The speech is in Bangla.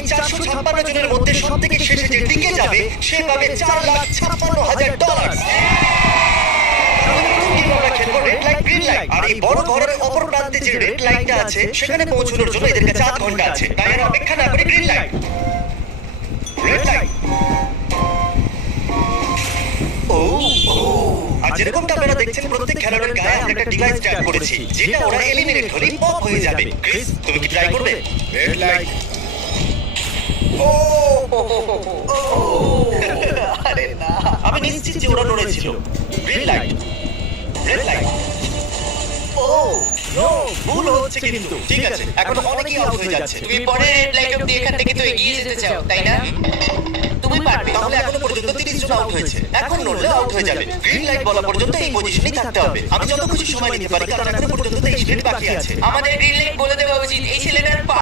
এই 456 জনের মধ্যে সবথেকে শেষে যে টিকে যাবে সে পাবে $4,56,000। আমরা খেলবো রেড লাইট গ্রিন লাইট, আর এই বড় ঘরের অপর প্রান্তে যে রেড লাইটটা আছে সেখানে পৌঁছানোর জন্য এদের কাছে 8 ঘন্টা আছে। তাই আর অপেক্ষা না করে গ্রিন লাইট, রেড লাইট। আর যেরকমটা আপনারা দেখছেন প্রত্যেক খেলোয়াড়ের গায়ে আমরা একটা ডিভাইস ট্যাগ করেছি যেটা ওরা এলিমিনেট হলেই পপ হয়ে যাবে। ক্রিস, তুমি কি ট্রাই করবে? Red light. আরে না, আমি নিশ্চিত যে ওরা নড়েছিল। Green light, red light. Oh no, ভুল হচ্ছে কিন্তু। ঠিক আছে, এখন অনেকেই আউট হয়ে যাচ্ছে। তুমি পরে রেড লাইট অব্দি এখান থেকে তো এগিয়ে যেতে চাও, তাই না? তুমি পারবে। তাহলে এখনো পর্যন্ত 30 জন আউট হয়েছে। এখন নড়লে আউট হয়ে যাবে। গ্রিন লাইট বলা পর্যন্ত এই পজিশনেই থাকতে হবে। আমি যত খুশি সময় নিতে পারি কারণ এখনো পর্যন্ত 23 মিনিট বাকি আছে। আমাদের গ্রিন লাইট বলে দেওয়া উচিত, এই ছেলেটার পা